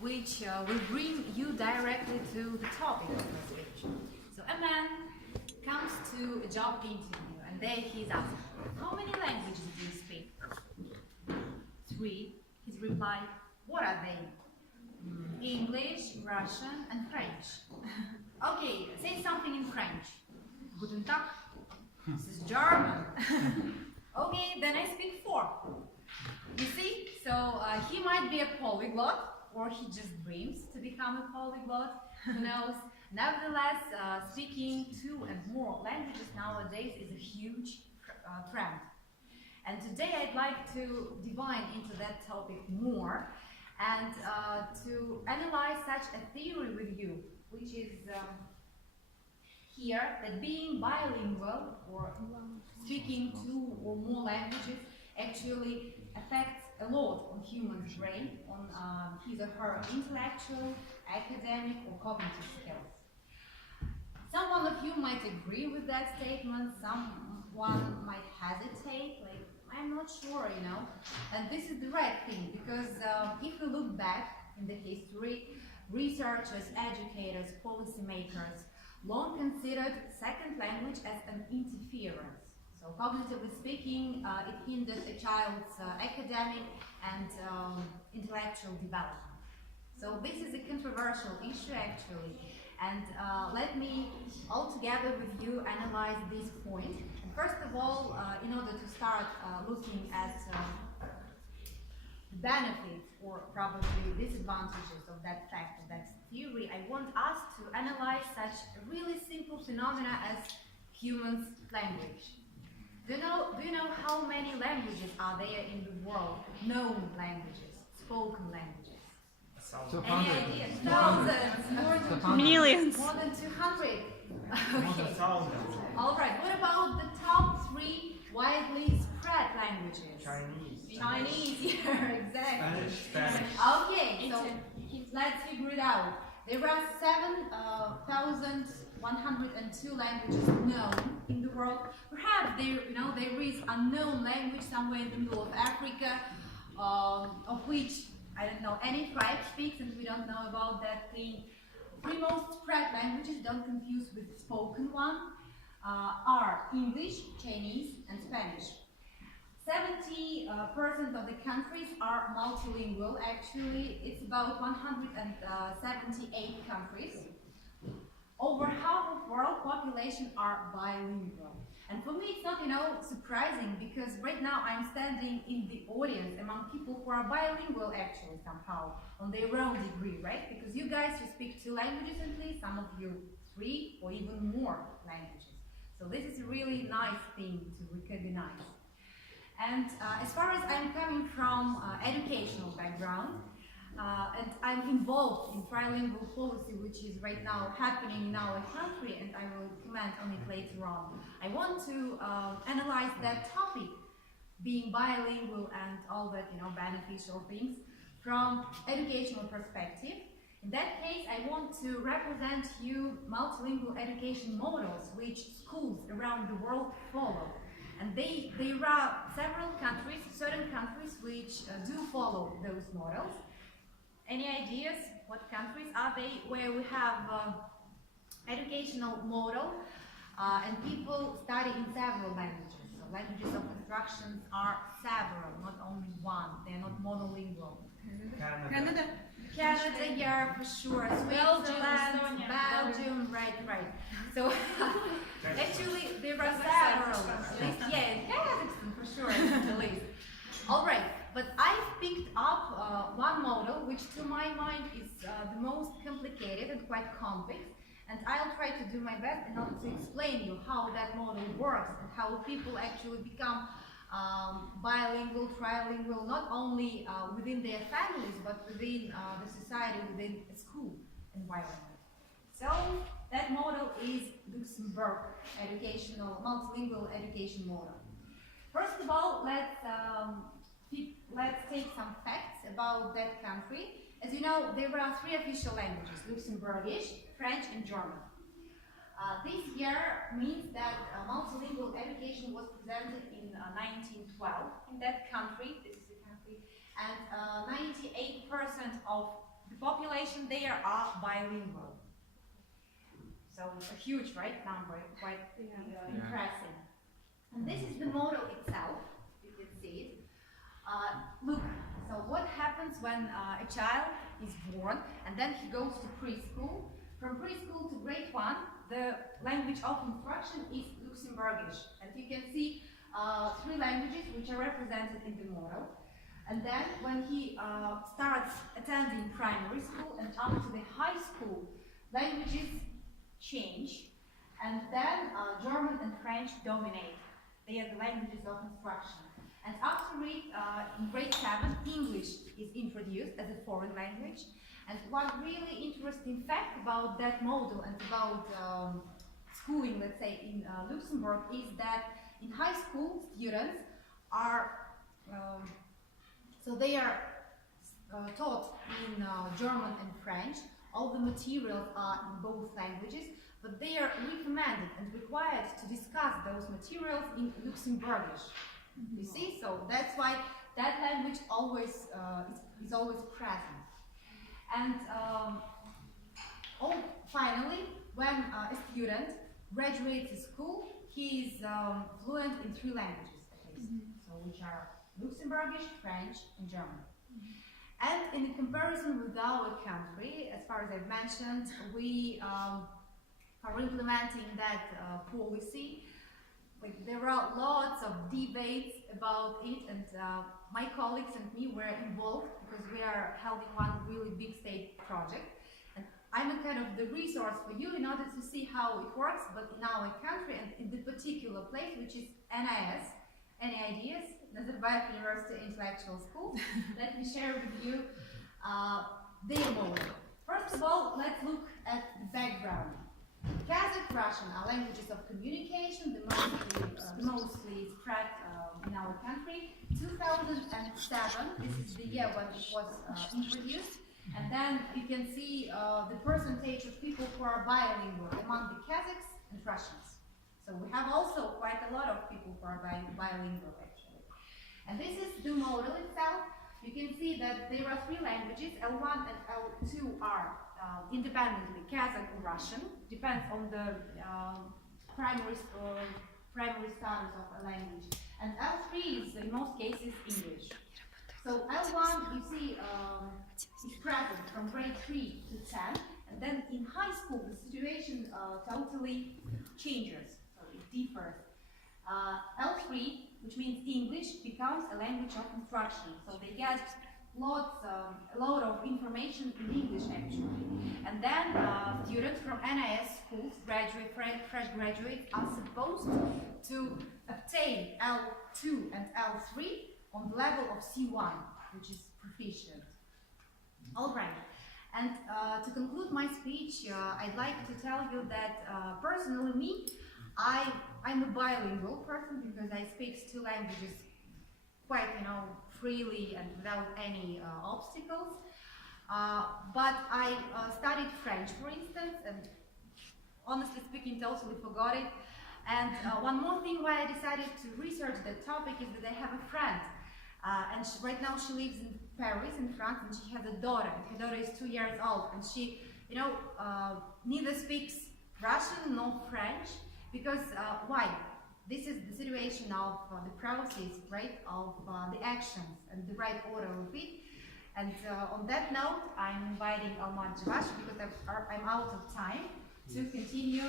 which will bring you directly to the topic of the speech. So a man comes to a job interview and there he's asked, how many languages do you speak? 3. His reply, what are they? English, Russian and French. Okay, say something in French. Guten Tag. This is German. Okay, then I speak 4. You see, so he might be a polyglot, or he just dreams to become a polyglot, who knows. Nevertheless, speaking 2 and more languages nowadays is a huge trend. And today I'd like to dive into that topic more and to analyze such a theory with you, which is here, that being bilingual or speaking 2 or more languages actually affects a lot on human's brain, on his or her intellectual, academic or cognitive skills. Some of you might agree with that statement, someone might hesitate, like, I'm not sure, you know. And this is the right thing, because if we look back in the history, researchers, educators, policymakers long considered second language as an interference. So cognitively speaking, it hinders a child's academic and intellectual development. So this is a controversial issue actually. And let me all together with you analyze this point. And first of all, in order to start looking at benefits or probably disadvantages of that fact, of that theory, I want us to analyze such a really simple phenomena as humans' language. Do you know how many languages are there in the world? Known languages, spoken languages. Any ideas? Thousands, more than millions, more than 200. Okay. Thousands. All right. What about the top 3 widely spread languages? Chinese. Yeah, exactly. Spanish. Okay. So let's figure it out. There are 7,102 languages known in the world. Perhaps there is unknown language somewhere in the middle of Africa, of which I don't know any tribe speaks, and we don't know about that thing. 3 most spread languages, don't confuse with spoken one, are English, Chinese, and Spanish. 70% of the countries are multilingual. Actually, it's about 178 countries. Over half of world population are bilingual. And for me, it's not, surprising, because right now I'm standing in the audience among people who are bilingual actually somehow, on their own degree, right? Because you guys, you speak 2 languages at least, some of you 3 or even more languages. So this is a really nice thing to recognize. And as far as I'm coming from educational background, and I'm involved in trilingual policy, which is right now happening in our country, and I will comment on it later on. I want to analyze that topic, being bilingual and all that, beneficial things, from educational perspective. In that case, I want to represent you multilingual education models which schools around the world follow. And there are several countries, certain countries, which do follow those models. Any ideas? What countries are they where we have educational model and people study in several languages? So languages of instruction are several, not only one. They are not monolingual. Canada. Canada, yeah, for sure. Switzerland, Belgium, right. So actually, there are several. Kazakhstan for sure, at least. All right, but I've picked up one model which, to my mind, is the most complicated and quite complex. And I'll try to do my best in order to explain you how that model works and how people actually become bilingual, trilingual, not only within their families, but within the society, within a school environment. So that model is Luxembourg multilingual education model. First of all, let's take some facts about that country. As you know, there are 3 official languages: Luxembourgish, French, and German. This year means that multilingual education was presented in 1912 in that country. This is the country, and 98% of the population there are bilingual. So it's a huge, right, number, quite impressive. And this is the model itself. You can see it. Look, so what happens when a child is born and then he goes to preschool? From preschool to grade 1, the language of instruction is Luxembourgish. And you can see 3 languages which are represented in the model. And then when he starts attending primary school and up to the high school, languages change. And then German and French dominate. They are the languages of instruction. And after it, in grade 7, English is introduced as a foreign language. And one really interesting fact about that model and about schooling, let's say, in Luxembourg is that in high school, students are, so they are taught in German and French. All the materials are in both languages, but they are recommended and required to discuss those materials in Luxembourgish. You see, so that's why that language always is always present. And finally, when a student graduates school, he is fluent in 3 languages, at least, so which are Luxembourgish, French, and German. And in comparison with our country, as far as I've mentioned, we are implementing that policy. Like, there are lots of debates about it, and my colleagues and me were involved because we are holding one really big state project. And I'm a kind of the resource for you in order to see how it works, but in our country and in the particular place, which is NIS, Any Ideas? Nazarbayev University Intellectual School. Let me share with you their model. First of all, let's look at the background. Kazakh, Russian are languages of communication, the mostly spread in our country. 2007, this is the year when it was introduced, and then you can see the percentage of people who are bilingual among the Kazakhs and Russians. So we have also quite a lot of people who are bilingual actually. And this is the model itself. You can see that there are 3 languages, L1 and L2 are independently Kazakh and Russian, depends on the primary status of a language. And L3 is in most cases English. So L1 you see is present from grade 3 to 10, and then in high school the situation totally changes, so it differs. L3, which means English, becomes a language of instruction, so they get a lot of information in English actually. And then students from NIS schools, fresh graduates, are supposed to obtain L2 and L3 on the level of C1, which is proficient. All right. And to conclude my speech, I'd like to tell you that personally me, I'm a bilingual person because I speak 2 languages quite, freely and without any obstacles. But I studied French, for instance, and honestly speaking, totally forgot it. And one more thing why I decided to research that topic is that I have a friend, and right now she lives in Paris, in France, and she has a daughter. And her daughter is 2 years old, and she, neither speaks Russian nor French. Because why? This is the situation of the process, right, of the actions and the right order of it. And on that note, I'm inviting Almat Javash, because I'm out of time, to continue